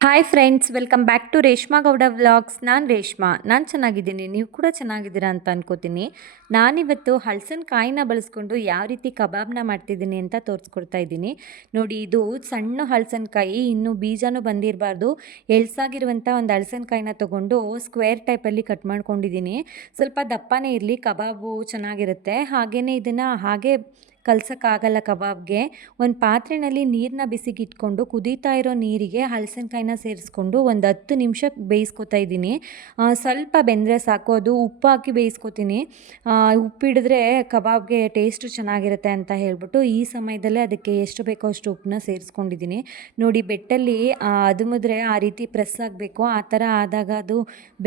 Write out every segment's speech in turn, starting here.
Hi friends, welcome back to Reshma Gowda vlogs. ನಾನು ರೇಷ್ಮಾ. ನಾನು ಚೆನ್ನಾಗಿದ್ದೀನಿ, ನೀವು ಕೂಡ ಚೆನ್ನಾಗಿದ್ದೀರಾ ಅಂತ ಅನ್ಕೋತೀನಿ. ನಾನಿವತ್ತು ಹಲಸಿನಕಾಯಿನ ಬಳಸ್ಕೊಂಡು ಯಾವ ರೀತಿ ಕಬಾಬ್ನ ಮಾಡ್ತಿದ್ದೀನಿ ಅಂತ ತೋರಿಸ್ಕೊಡ್ತಾ ಇದ್ದೀನಿ. ನೋಡಿ, ಇದು ಸಣ್ಣ ಹಲಸಿನಕಾಯಿ, ಇನ್ನೂ ಬೀಜನೂ ಬಂದಿರಬಾರ್ದು. ಎಳ್ಸಾಗಿರುವಂಥ ಒಂದು ಹಲಸಿನಕಾಯಿನ ತೊಗೊಂಡು ಸ್ಕ್ವೇರ್ ಟೈಪಲ್ಲಿ ಕಟ್ ಮಾಡ್ಕೊಂಡಿದ್ದೀನಿ. ಸ್ವಲ್ಪ ದಪ್ಪನೇ ಇರಲಿ, ಕಬಾಬು ಚೆನ್ನಾಗಿರುತ್ತೆ. ಹಾಗೆಯೇ ಇದನ್ನು ಹಾಗೆ ಕಲ್ಸೋಕ್ಕಾಗಲ್ಲ ಕಬಾಬ್ಗೆ. ಒಂದು ಪಾತ್ರೆಯಲ್ಲಿ ನೀರನ್ನ ಬಿಸಿಗೆ ಇಟ್ಕೊಂಡು ಕುದೀತಾ ಇರೋ ನೀರಿಗೆ ಹಲಸಿನಕಾಯಿನ ಸೇರಿಸ್ಕೊಂಡು ಒಂದು 10 ನಿಮಿಷ ಬೇಯಿಸ್ಕೊತಾ ಇದ್ದೀನಿ. ಸ್ವಲ್ಪ ಬೆಂದರೆ ಸಾಕು. ಅದು ಉಪ್ಪು ಹಾಕಿ ಬೇಯಿಸ್ಕೊತೀನಿ. ಉಪ್ಪಿಡಿದ್ರೆ ಕಬಾಬ್ಗೆ ಟೇಸ್ಟು ಚೆನ್ನಾಗಿರುತ್ತೆ ಅಂತ ಹೇಳ್ಬಿಟ್ಟು ಈ ಸಮಯದಲ್ಲೇ ಅದಕ್ಕೆ ಎಷ್ಟು ಬೇಕೋ ಅಷ್ಟು ಉಪ್ಪನ್ನ ಸೇರಿಸ್ಕೊಂಡಿದ್ದೀನಿ. ನೋಡಿ, ಬೆಟ್ಟಲ್ಲಿ ಅದುಮಿದ್ರೆ ಆ ರೀತಿ ಪ್ರೆಸ್ ಆಗಬೇಕು. ಆ ಥರ ಆದಾಗ ಅದು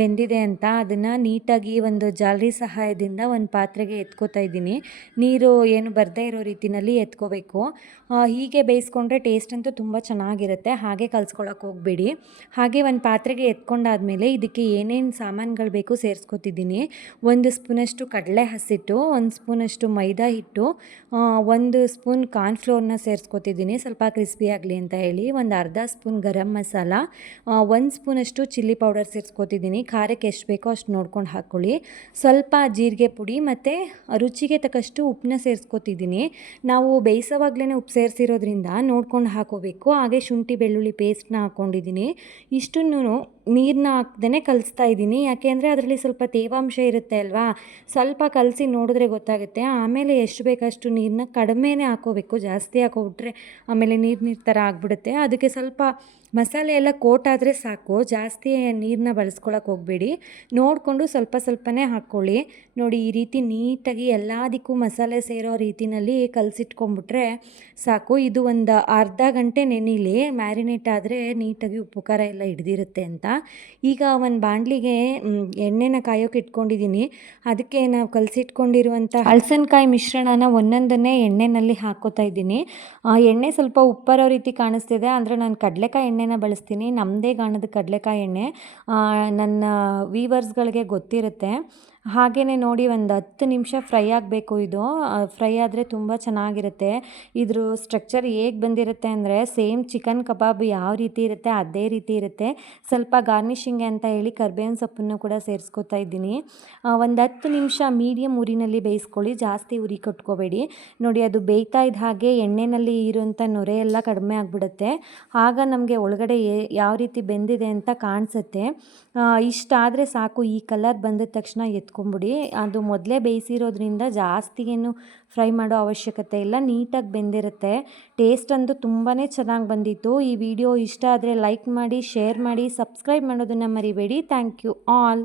ಬೆಂದಿದೆ ಅಂತ ಅದನ್ನು ನೀಟಾಗಿ ಒಂದು ಜಾಲರಿ ಸಹಾಯದಿಂದ ಒಂದು ಪಾತ್ರೆಗೆ ಎತ್ಕೋತಾ ಇದ್ದೀನಿ. ನೀರು ಏನು ಬರದೇ ಇರೋ ರೀತಿಯಲ್ಲಿ ಎತ್ಕೋಬೇಕು. ಹೀಗೆ ಬೇಯಿಸ್ಕೊಂಡ್ರೆ ಟೇಸ್ಟ್ ಅಂತೂ ತುಂಬ ಚೆನ್ನಾಗಿರುತ್ತೆ. ಹಾಗೆ ಕಲಿಸ್ಕೊಳ್ಳೋಕೆ ಹೋಗಬೇಡಿ. ಹಾಗೆ ಒಂದು ಪಾತ್ರೆಗೆ ಎತ್ಕೊಂಡಾದಮೇಲೆ ಇದಕ್ಕೆ ಏನೇನು ಸಾಮಾನುಗಳು ಬೇಕು ಸೇರಿಸ್ಕೊತಿದ್ದೀನಿ. 1 ಸ್ಪೂನಷ್ಟು ಕಡಲೆ ಹಸಿಟ್ಟು, 1 ಸ್ಪೂನಷ್ಟು ಮೈದಾ ಹಿಟ್ಟು, 1 ಸ್ಪೂನ್ ಕಾರ್ನ್ಫ್ಲೋರ್ನ ಸೇರಿಸ್ಕೊತಿದ್ದೀನಿ ಸ್ವಲ್ಪ ಕ್ರಿಸ್ಪಿ ಆಗಲಿ ಅಂತ ಹೇಳಿ. ಒಂದು ಅರ್ಧ ಸ್ಪೂನ್ ಗರಂ ಮಸಾಲ, 1 ಸ್ಪೂನಷ್ಟು ಚಿಲ್ಲಿ ಪೌಡರ್ ಸೇರಿಸ್ಕೊತಿದ್ದೀನಿ. ಖಾರಕ್ಕೆ ಎಷ್ಟು ಬೇಕೋ ಅಷ್ಟು ನೋಡ್ಕೊಂಡು ಹಾಕ್ಕೊಳ್ಳಿ. ಸ್ವಲ್ಪ ಜೀರಿಗೆ ಪುಡಿ ಮತ್ತು ರುಚಿಗೆ ತಕ್ಕಷ್ಟು ಉಪ್ಪನ್ನ ಸೇರಿಸ್ಕೊತಿದ್ದೀನಿ. ನಾವು ಬೇಯಿಸೋವಾಗಲೇ ಉಪ್ಪು ಸೇರಿಸಿರೋದ್ರಿಂದ ನೋಡ್ಕೊಂಡು ಹಾಕೋಬೇಕು. ಹಾಗೆ ಶುಂಠಿ ಬೆಳ್ಳುಳ್ಳಿ ಪೇಸ್ಟ್ನ ಹಾಕ್ಕೊಂಡಿದ್ದೀನಿ. ಇಷ್ಟನ್ನು ನೀರನ್ನ ಹಾಕ್ದೇ ಕಲಿಸ್ತಾ ಇದ್ದೀನಿ. ಯಾಕೆಂದರೆ ಅದರಲ್ಲಿ ಸ್ವಲ್ಪ ತೇವಾಂಶ ಇರುತ್ತೆ ಅಲ್ವಾ, ಸ್ವಲ್ಪ ಕಲಸಿ ನೋಡಿದ್ರೆ ಗೊತ್ತಾಗುತ್ತೆ. ಆಮೇಲೆ ಎಷ್ಟು ಬೇಕಷ್ಟು ನೀರನ್ನ ಕಡಿಮೆನೇ ಹಾಕೋಬೇಕು. ಜಾಸ್ತಿ ಹಾಕೋಬಿಟ್ರೆ ಆಮೇಲೆ ನೀರು ಥರ ಆಗಿಬಿಡುತ್ತೆ. ಅದಕ್ಕೆ ಸ್ವಲ್ಪ ಮಸಾಲೆ ಎಲ್ಲ ಕೋಟ್ ಆದರೆ ಸಾಕು, ಜಾಸ್ತಿ ನೀರನ್ನ ಬಳಸ್ಕೊಳಕ್ಕೆ ಹೋಗಬೇಡಿ. ನೋಡಿಕೊಂಡು ಸ್ವಲ್ಪ ಸ್ವಲ್ಪನೇ ಹಾಕ್ಕೊಳ್ಳಿ. ನೋಡಿ, ಈ ರೀತಿ ನೀಟಾಗಿ ಎಲ್ಲದಕ್ಕೂ ಮಸಾಲೆ ಸೇರೋ ರೀತಿಯಲ್ಲಿ ಕಲಸಿಟ್ಕೊಂಡ್ಬಿಟ್ರೆ ಸಾಕು. ಇದು ಒಂದು ಅರ್ಧ ಗಂಟೆ ನೆನೀಲಿ, ಮ್ಯಾರಿನೇಟ್ ಆದರೆ ನೀಟಾಗಿ ಉಪ್ಪು ಖಾರ ಎಲ್ಲ ಹಿಡ್ದಿರುತ್ತೆ ಅಂತ. ಈಗ ಒಂದು ಬಾಣಲಿಗೆ ಎಣ್ಣೆನ ಕಾಯೋಕೆ ಇಟ್ಕೊಂಡಿದ್ದೀನಿ. ಅದಕ್ಕೆ ನಾವು ಕಲಸಿಟ್ಕೊಂಡಿರುವಂಥ ಹಲಸಿನಕಾಯಿ ಮಿಶ್ರಣನ ಒಂದೊಂದನ್ನೇ ಎಣ್ಣೆಯಲ್ಲಿ ಹಾಕ್ಕೋತಾ ಇದ್ದೀನಿ. ಎಣ್ಣೆ ಸ್ವಲ್ಪ ಉಪ್ಪರೋ ರೀತಿ ಕಾಣಿಸ್ತಿದೆ ಅಂದರೆ ನಾನು ಕಡಲೆಕಾಯಿ ಎಣ್ಣೆನ ಬಳಸ್ತೀನಿ. ನಮ್ಮದೇ ಗಾಣದ ಕಡಲೆಕಾಯಿ ಎಣ್ಣೆ. ನನ್ನ ವೀವರ್ಸ್ಗಳಿಗೆ ಗೊತ್ತಿರುತ್ತೆ. ಹಾಗೆಯೇ ನೋಡಿ, ಒಂದು 10 ನಿಮಿಷ ಫ್ರೈ ಆಗಬೇಕು. ಇದು ಫ್ರೈ ಆದರೆ ತುಂಬ ಚೆನ್ನಾಗಿರುತ್ತೆ. ಇದ್ರ ಸ್ಟ್ರಕ್ಚರ್ ಹೇಗೆ ಬಂದಿರುತ್ತೆ ಅಂದರೆ ಸೇಮ್ ಚಿಕನ್ ಕಬಾಬ್ ಯಾವ ರೀತಿ ಇರುತ್ತೆ ಅದೇ ರೀತಿ ಇರುತ್ತೆ. ಸ್ವಲ್ಪ ಗಾರ್ನಿಷಿಂಗ್ ಅಂತ ಹೇಳಿ ಕರ್ಬೇವಿನ ಸೊಪ್ಪನ್ನು ಕೂಡ ಸೇರಿಸ್ಕೊತಾ ಇದ್ದೀನಿ. ಒಂದು 10 ನಿಮಿಷ ಮೀಡಿಯಮ್ ಉರಿನಲ್ಲಿ ಬೇಯಿಸ್ಕೊಳ್ಳಿ, ಜಾಸ್ತಿ ಉರಿ ಕಟ್ಕೋಬೇಡಿ. ನೋಡಿ, ಅದು ಬೇಯ್ತಾ ಇದ್ದ ಹಾಗೆ ಎಣ್ಣೆಯಲ್ಲಿ ಇರುವಂಥ ನೊರೆ ಎಲ್ಲ ಕಡಿಮೆ ಆಗಿಬಿಡುತ್ತೆ. ಆಗ ನಮಗೆ ಒಳಗಡೆ ಯಾವ ರೀತಿ ಬೆಂದಿದೆ ಅಂತ ಕಾಣಿಸುತ್ತೆ. ಇಷ್ಟಾದರೆ ಸಾಕು. ಈ ಕಲರ್ ಬಂದ ತಕ್ಷಣ ಎತ್ಕೊಂಬಿಡಿ. ಅದು ಮೊದಲೇ ಬೇಯಿಸಿರೋದ್ರಿಂದ ಜಾಸ್ತಿಗೇನು ಫ್ರೈ ಮಾಡೋ ಅವಶ್ಯಕತೆ ಇಲ್ಲ, ನೀಟಾಗಿ ಬೆಂದಿರುತ್ತೆ. ಟೇಸ್ಟ್ ಅಂತೂ ತುಂಬಾ ಚೆನ್ನಾಗಿ ಬಂದಿತ್ತು. ಈ ವಿಡಿಯೋ ಇಷ್ಟ ಆದರೆ ಲೈಕ್ ಮಾಡಿ, ಶೇರ್ ಮಾಡಿ, ಸಬ್ಸ್ಕ್ರೈಬ್ ಮಾಡೋದನ್ನು ಮರಿಬೇಡಿ. Thank you all.